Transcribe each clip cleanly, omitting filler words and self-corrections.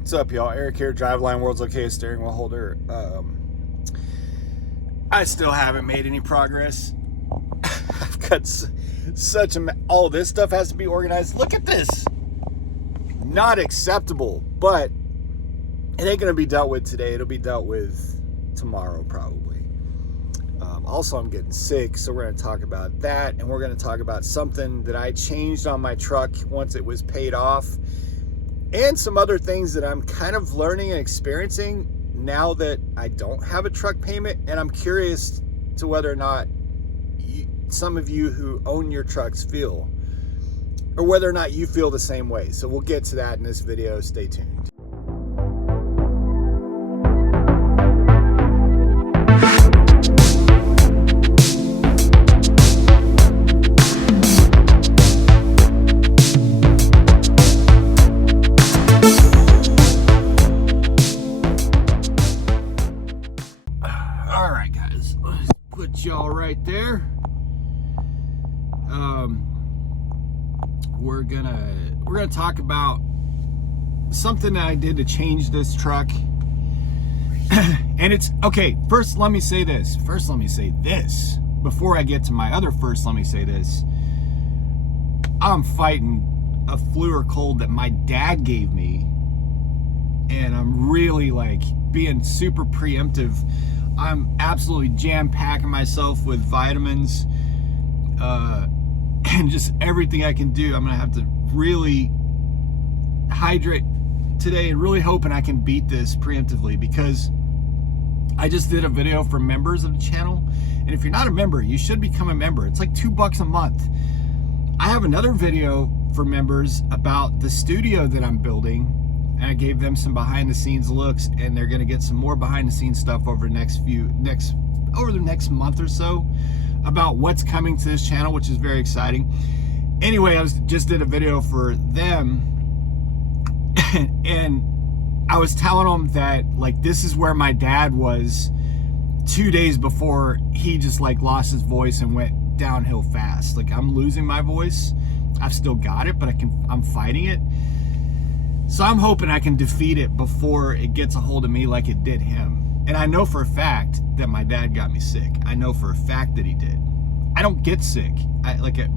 What's up, y'all? Eric here, Driveline, World's Okayest steering wheel holder. I still haven't made any progress. I've got such a... All this stuff has to be organized. Look at this. Not acceptable, but it ain't going to be dealt with today. It'll be dealt with tomorrow, probably. Also, I'm getting sick, so we're going to talk about that, and we're going to talk about something that I changed on my truck once it was paid off, and some other things that I'm kind of learning and experiencing now that I don't have a truck payment. And I'm curious to whether or not some of you who own your trucks feel, or whether or not you feel the same way. So we'll get to that in this video. Stay tuned. Y'all right there. We're gonna talk about something that I did to change this truck. And it's okay. First, let me say this. Before I get to my other first, let me say this. I'm fighting a flu or cold that my dad gave me, and I'm really like being super preemptive. I'm absolutely jam-packing myself with vitamins and just everything I can do. I'm going to have to really hydrate today and really hoping I can beat this preemptively, because I just did a video for members of the channel. And if you're not a member, you should become a member. It's like $2 a month. I have another video for members about the studio that I'm building. And I gave them some behind the scenes looks, and they're going to get some more behind the scenes stuff over the next month or so about what's coming to this channel, which is very exciting. Anyway, I just did a video for them, and I was telling them that like this is where my dad was 2 days before he just like lost his voice and went downhill fast. Like, I'm losing my voice. I've still got it, but I'm fighting it. So I'm hoping I can defeat it before it gets a hold of me like it did him. And I know for a fact that my dad got me sick. I know for a fact that he did. I don't get sick.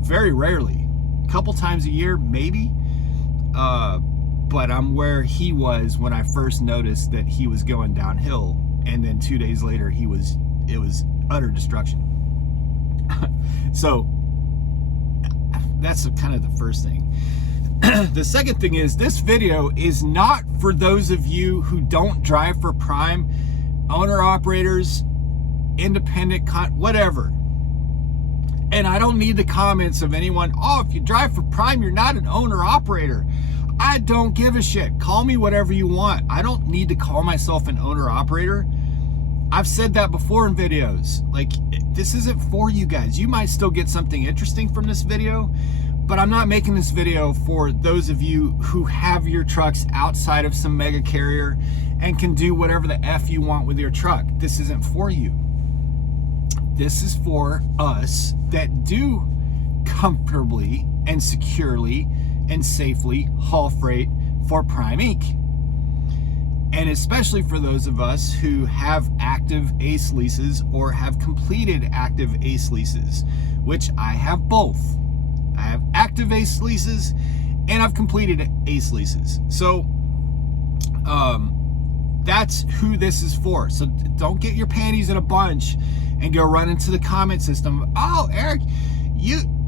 Very rarely. A couple times a year, maybe. But I'm where he was when I first noticed that he was going downhill. And then 2 days later, it was utter destruction. So that's kind of the first thing. The second thing is, this video is not for those of you who don't drive for Prime, owner-operators, independent, whatever. And I don't need the comments of anyone, oh, if you drive for Prime, you're not an owner-operator. I don't give a shit. Call me whatever you want. I don't need to call myself an owner-operator. I've said that before in videos. Like, this isn't for you guys. You might still get something interesting from this video, but I'm not making this video for those of you who have your trucks outside of some mega carrier and can do whatever the F you want with your truck. This isn't for you. This is for us that do comfortably and securely and safely haul freight for Prime Inc. And especially for those of us who have active ACE leases or have completed active ACE leases, which I have both. I have active ACE leases and I've completed ACE leases. So that's who this is for. So don't get your panties in a bunch and go run into the comment system. Oh, Eric,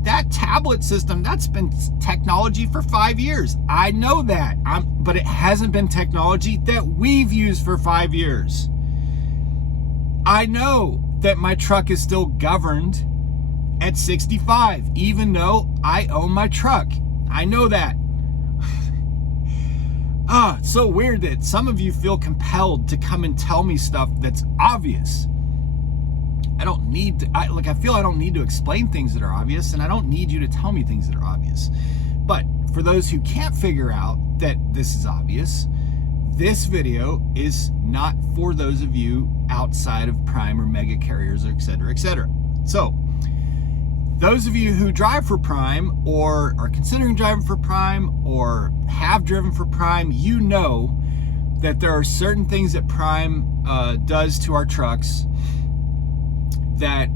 that tablet system, that's been technology for 5 years. I know that, but it hasn't been technology that we've used for 5 years. I know that my truck is still governed at 65, even though I own my truck. I know that. It's so weird that some of you feel compelled to come and tell me stuff that's obvious. I don't need to, I feel I don't need to explain things that are obvious, and I don't need you to tell me things that are obvious. But for those who can't figure out that this is obvious, this video is not for those of you outside of Prime or mega carriers, or et cetera, et cetera. So those of you who drive for Prime or are considering driving for Prime or have driven for Prime, you know that there are certain things that Prime does to our trucks that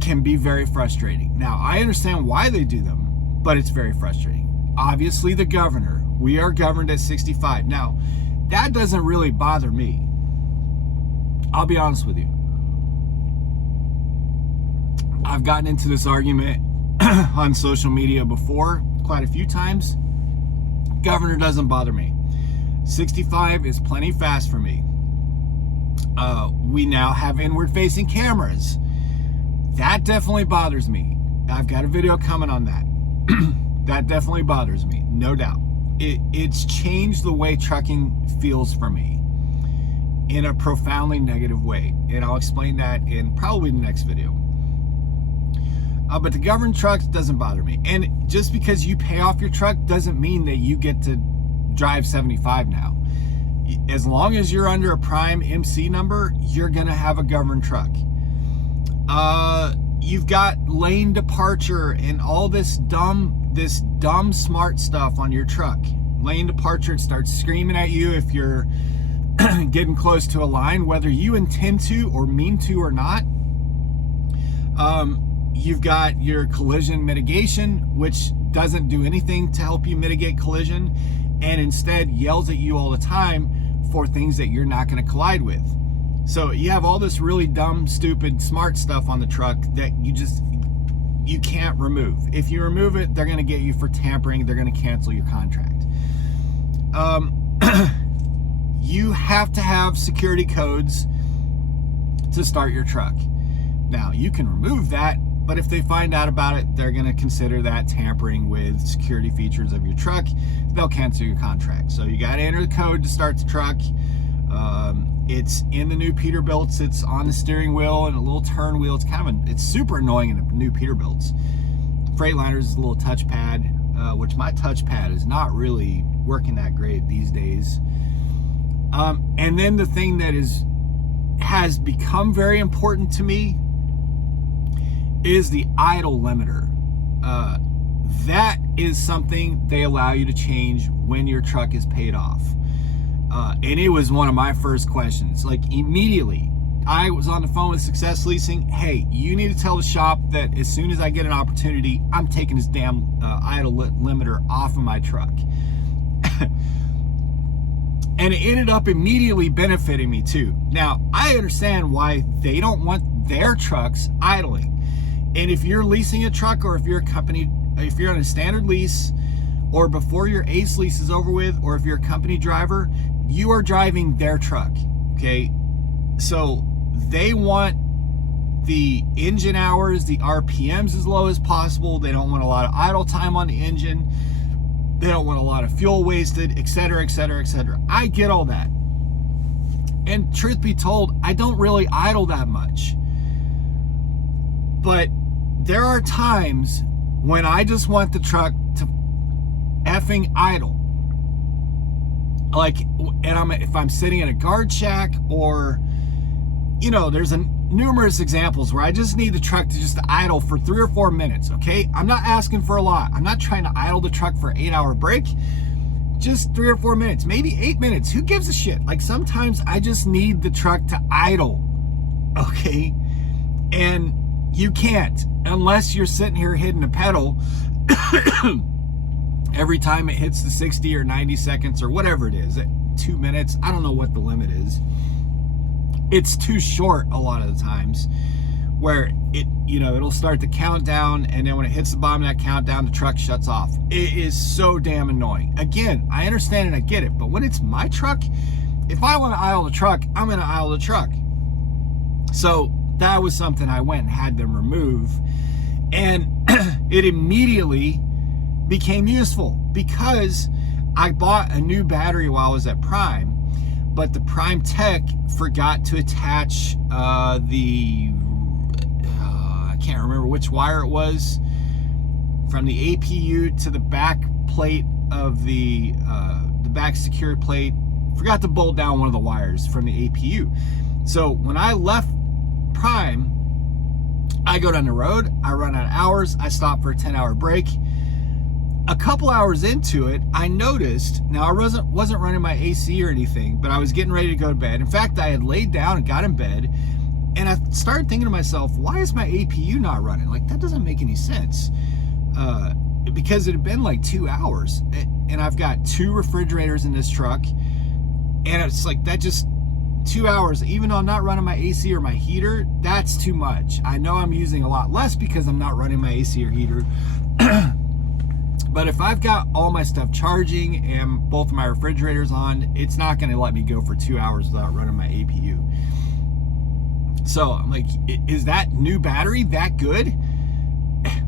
can be very frustrating. Now, I understand why they do them, but it's very frustrating. Obviously, the governor, we are governed at 65. Now, that doesn't really bother me. I'll be honest with you. I've gotten into this argument on social media before, quite a few times. Governor doesn't bother me. 65 is plenty fast for me. We now have inward-facing cameras. That definitely bothers me. I've got a video coming on that. That definitely bothers me, no doubt. It's changed the way trucking feels for me in a profoundly negative way. And I'll explain that in probably the next video. But the government trucks doesn't bother me. And just because you pay off your truck doesn't mean that you get to drive 75 now. As long as you're under a Prime MC number, you're gonna have a government truck. You've got lane departure and all this dumb smart stuff on your truck. Lane departure, it starts screaming at you if you're getting close to a line, whether you intend to or mean to or not. You've got your collision mitigation, which doesn't do anything to help you mitigate collision, and instead yells at you all the time for things that you're not going to collide with. So you have all this really dumb, stupid, smart stuff on the truck that you can't remove. If you remove it, they're going to get you for tampering. They're going to cancel your contract. You have to have security codes to start your truck. Now, you can remove that, but if they find out about it, they're going to consider that tampering with security features of your truck. They'll cancel your contract. So you got to enter the code to start the truck. It's in the new Peterbilts. It's on the steering wheel and a little turn wheel. It's super annoying in the new Peterbilts. Freightliner's is a little touchpad, which my touchpad is not really working that great these days. And then the thing that has become very important to me is the idle limiter. That is something they allow you to change when your truck is paid off. And it was one of my first questions. Like, immediately, I was on the phone with Success Leasing. Hey, you need to tell the shop that as soon as I get an opportunity, I'm taking this damn idle limiter off of my truck. And it ended up immediately benefiting me too. Now, I understand why they don't want their trucks idling. And if you're leasing a truck, or if you're a company, if you're on a standard lease, or before your ACE lease is over with, or if you're a company driver, you are driving their truck, okay? So they want the engine hours, the RPMs as low as possible. They don't want a lot of idle time on the engine. They don't want a lot of fuel wasted, etc., etc., etc. I get all that. And truth be told, I don't really idle that much. But there are times when I just want the truck to effing idle. Like, and if I'm sitting in a guard shack, or, you know, there's numerous examples where I just need the truck to just idle for 3 or 4 minutes, okay? I'm not asking for a lot. I'm not trying to idle the truck for an 8-hour break. Just 3 or 4 minutes, maybe 8 minutes. Who gives a shit? Like, sometimes I just need the truck to idle, okay? And you can't, unless you're sitting here hitting the pedal every time it hits the 60 or 90 seconds or whatever it is, at 2 minutes. I don't know what the limit is. It's too short a lot of the times, where it'll start the countdown, and then when it hits the bottom of that countdown, the truck shuts off. It is so damn annoying. Again, I understand and I get it, but when it's my truck, if I want to idle the truck, I'm going to idle the truck. So that was something I went and had them remove, and it immediately became useful because I bought a new battery while I was at Prime, but the Prime Tech forgot to attach I can't remember which wire it was, from the APU to the back plate of the back secure plate. Forgot to bolt down one of the wires from the APU. So when I left Prime, I go down the road, I run out of hours, I stop for a 10-hour break. a couple hours into it, I noticed, now I wasn't running my AC or anything, but I was getting ready to go to bed. In fact, I had laid down and got in bed, and I started thinking to myself, why is my APU not running? Like, that doesn't make any sense. Because it had been like 2 hours, and I've got 2 refrigerators in this truck, and it's like, that just 2 hours, even though I'm not running my AC or my heater, that's too much. I know I'm using a lot less because I'm not running my AC or heater. But if I've got all my stuff charging and both of my refrigerators on, it's not going to let me go for 2 hours without running my APU. So I'm like, is that new battery that good?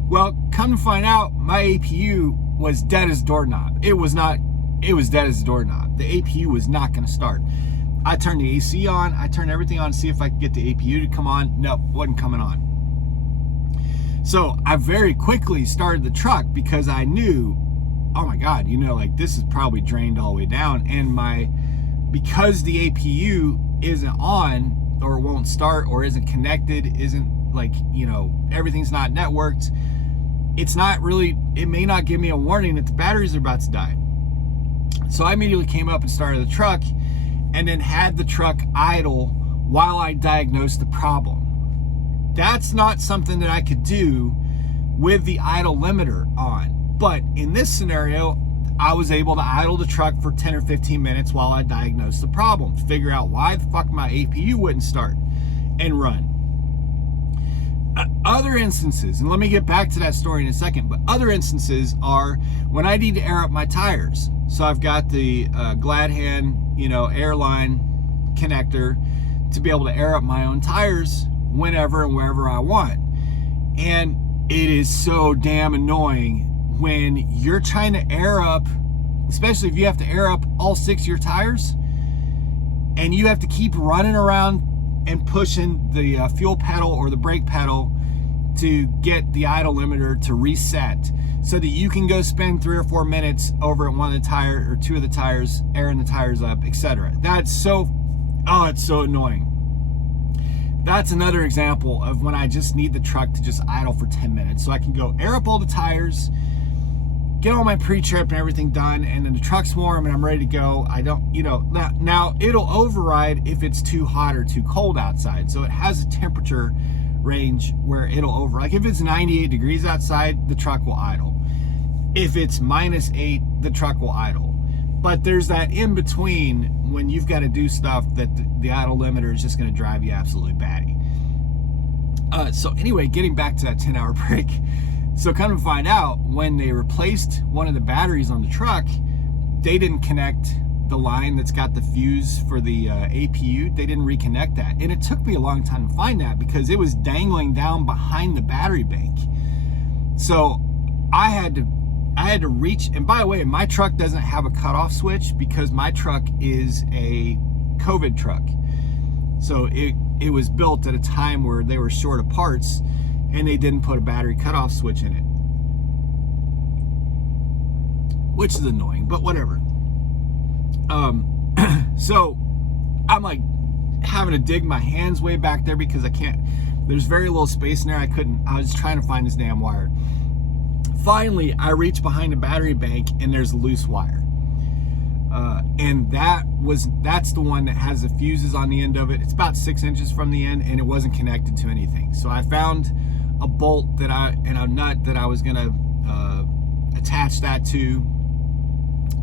Well, come to find out, my APU was dead as a doorknob. It was dead as a doorknob. The APU was not going to start. I turned the AC on, I turned everything on to see if I could get the APU to come on. Nope, wasn't coming on. So I very quickly started the truck because I knew, oh my God, like this is probably drained all the way down. And because the APU isn't on, or won't start, or isn't connected, isn't like, everything's not networked, it may not give me a warning that the batteries are about to die. So I immediately came up and started the truck, and then had the truck idle while I diagnosed the problem. That's not something that I could do with the idle limiter on. But in this scenario, I was able to idle the truck for 10 or 15 minutes while I diagnosed the problem, figure out why the fuck my APU wouldn't start, and run. Other instances, and let me get back to that story in a second, but other instances are when I need to air up my tires. So I've got the Gladhand, airline connector to be able to air up my own tires whenever and wherever I want. And it is so damn annoying when you're trying to air up, especially if you have to air up all 6 of your tires, and you have to keep running around and pushing the fuel pedal or the brake pedal to get the idle limiter to reset so that you can go spend 3 or 4 minutes over at one of the tires or 2 of the tires, airing the tires up, etc. It's so annoying. That's another example of when I just need the truck to just idle for 10 minutes so I can go air up all the tires, get all my pre-trip and everything done, and then the truck's warm and I'm ready to go. I don't, now it'll override if it's too hot or too cold outside. So it has a temperature range where it'll override. Like if it's 98 degrees outside, the truck will idle. If it's -8, the truck will idle. But there's that in between when you've got to do stuff that the idle limiter is just going to drive you absolutely batty. So anyway, getting back to that 10-hour break. So come to find out, when they replaced one of the batteries on the truck, they didn't connect the line that's got the fuse for the APU. They didn't reconnect that. And it took me a long time to find that because it was dangling down behind the battery bank. So I had to reach, and by the way, my truck doesn't have a cutoff switch because my truck is a COVID truck. So it was built at a time where they were short of parts and they didn't put a battery cutoff switch in it, which is annoying, but whatever. So I'm like having to dig my hands way back there because there's very little space in there. I was trying to find this damn wire. Finally, I reach behind the battery bank and there's a loose wire. And that's the one that has the fuses on the end of it. It's about 6 inches from the end and it wasn't connected to anything. So I found a bolt and a nut that I was gonna attach that to,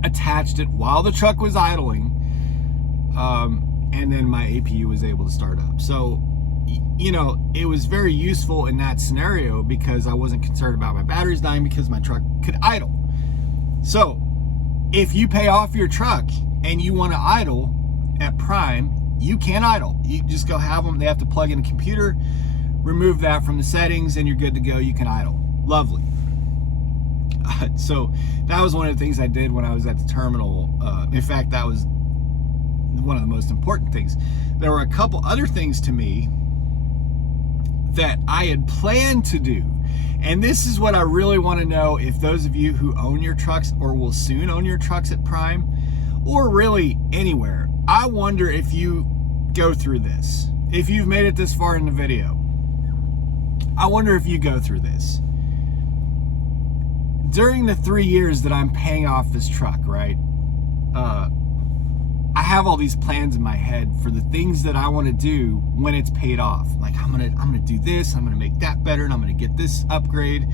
attached it while the truck was idling, and then my APU was able to start up. So it was very useful in that scenario because I wasn't concerned about my batteries dying because my truck could idle. So if you pay off your truck and you want to idle at Prime, you can idle. You just go have them. They have to plug in a computer, remove that from the settings, and you're good to go. You can idle. Lovely. So that was one of the things I did when I was at the terminal. In fact, that was one of the most important things. There were a couple other things to me that I had planned to do. And this is what I really want to know, if those of you who own your trucks or will soon own your trucks at Prime, or really anywhere, I wonder if you go through this. If you've made it this far in the video, I wonder if you go through this. during the 3 years that I'm paying off this truck, right? I have all these plans in my head for the things that I want to do when it's paid off. Like I'm gonna do this, I'm gonna make that better, and I'm gonna get this upgrade.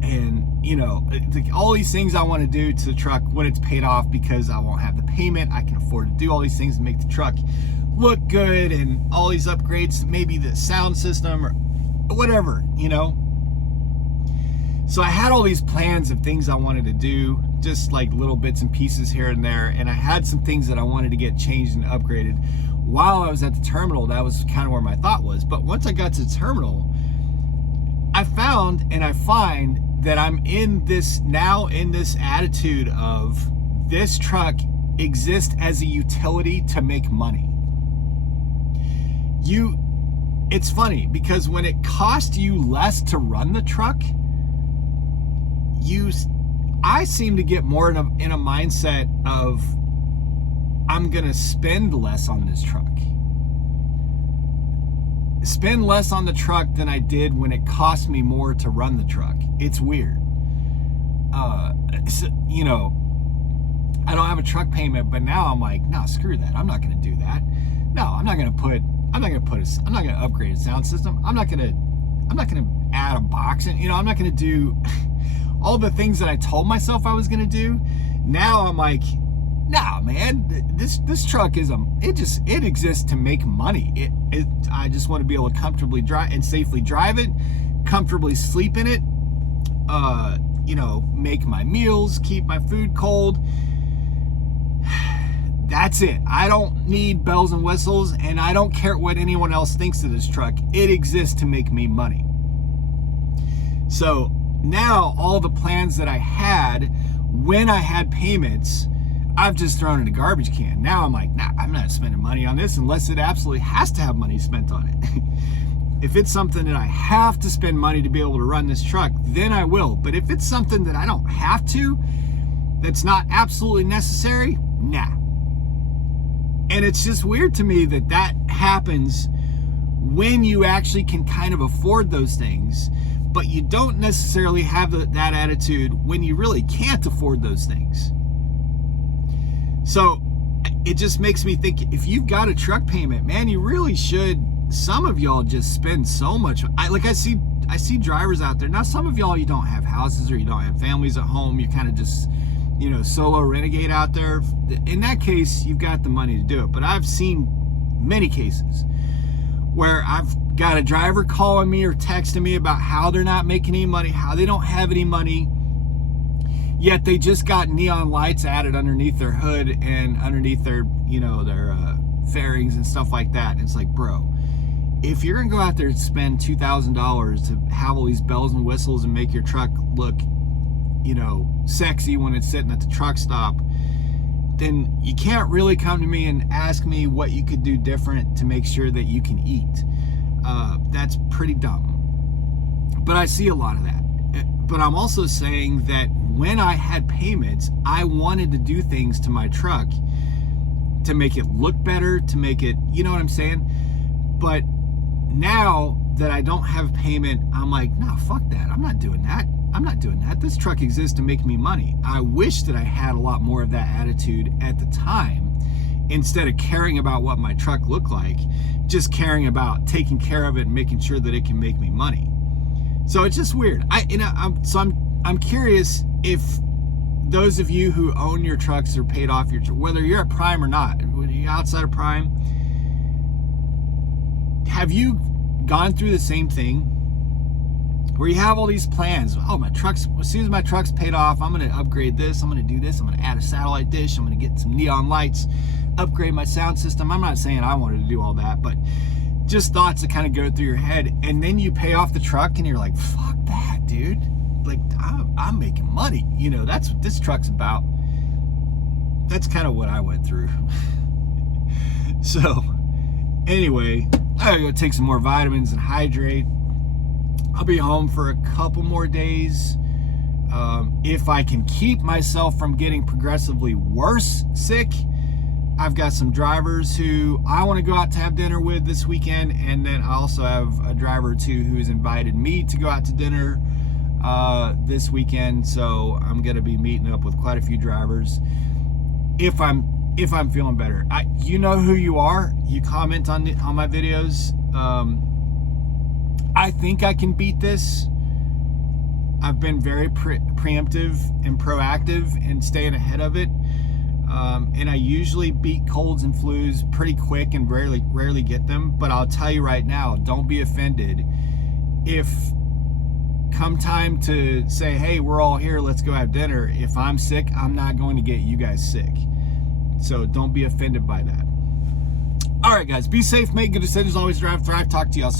And you know, all these things I want to do to the truck when it's paid off, because I won't have the payment. I can afford to do all these things and make the truck look good, and all these upgrades, maybe the sound system or whatever, you know. So I had all these plans of things I wanted to do, just like little bits and pieces here and there. And I had some things that I wanted to get changed and upgraded while I was at the terminal. That was kind of where my thought was. But once I got to the terminal, I found and I find that I'm in this attitude of this truck exists as a utility to make money. It's funny because when it costs you less to run the truck, I seem to get more in a mindset of I'm gonna spend less on this truck. Spend less on the truck than I did when it cost me more to run the truck. It's weird. You know, I don't have a truck payment, but now I'm like, no, screw that. I'm not gonna do that. No, I'm not gonna upgrade a sound system. I'm not gonna add a box, and you know, I'm not gonna do all the things that I told myself I was gonna do. Now I'm like, nah, man, this truck it exists to make money. I just want to be able to comfortably drive and safely drive it, comfortably sleep in it, you know, make my meals, keep my food cold. That's it. I don't need bells and whistles, and I don't care what anyone else thinks of this truck. It exists to make me money. So now all the plans that I had when I had payments, I've just thrown in a garbage can. Now I'm like, nah, I'm not spending money on this unless it absolutely has to have money spent on it. If it's something that I have to spend money to be able to run this truck, then I will. But if it's something that I don't have to, that's not absolutely necessary, nah. And it's just weird to me that happens when you actually can kind of afford those things, but you don't necessarily have that attitude when you really can't afford those things. So it just makes me think, if you've got a truck payment, man, you really should. Some of y'all just spend so much. I see drivers out there. Now, some of y'all, you don't have houses or you don't have families at home. You're kind of just, you know, solo renegade out there. In that case, you've got the money to do it. But I've seen many cases where I've got a driver calling me or texting me about how they're not making any money, how they don't have any money, yet they just got neon lights added underneath their hood and underneath their, you know, their fairings and stuff like that. And it's like, bro, if you're gonna go out there and spend $2,000 to have all these bells and whistles and make your truck look, you know, sexy when it's sitting at the truck stop, then you can't really come to me and ask me what you could do different to make sure that you can eat. That's pretty dumb. But I see a lot of that. But I'm also saying that when I had payments, I wanted to do things to my truck to make it look better, to make it, you know what I'm saying? But now that I don't have payment, I'm like, no, fuck that. I'm not doing that. I'm not doing that. This truck exists to make me money. I wish that I had a lot more of that attitude at the time, instead of caring about what my truck looked like, just caring about taking care of it and making sure that it can make me money. So it's just weird. I'm curious if those of you who own your trucks or paid off your truck, whether you're at Prime or not, whether you're outside of Prime, have you gone through the same thing where you have all these plans? Oh, my truck's, as soon as my truck's paid off, I'm going to upgrade this, I'm going to do this, I'm going to add a satellite dish, I'm going to get some neon lights, upgrade my sound system. I'm not saying I wanted to do all that, but just thoughts that kind of go through your head. And then you pay off the truck and you're like, fuck that, dude. Like, I'm making money. You know, that's what this truck's about. That's kind of what I went through. So, anyway, I gotta go take some more vitamins and hydrate. I'll be home for a couple more days. If I can keep myself from getting progressively worse sick, I've got some drivers who I want to go out to have dinner with this weekend, and then I also have a driver or two who's invited me to go out to dinner this weekend, so I'm gonna be meeting up with quite a few drivers. If I'm feeling better, you know who you are. You comment on my videos. I think I can beat this. I've been very preemptive and proactive and staying ahead of it. And I usually beat colds and flus pretty quick and rarely get them. But I'll tell you right now, don't be offended if come time to say, hey, we're all here, let's go have dinner. If I'm sick, I'm not going to get you guys sick. So don't be offended by that. All right, guys, be safe, make good decisions, always drive, thrive. Talk to y'all soon.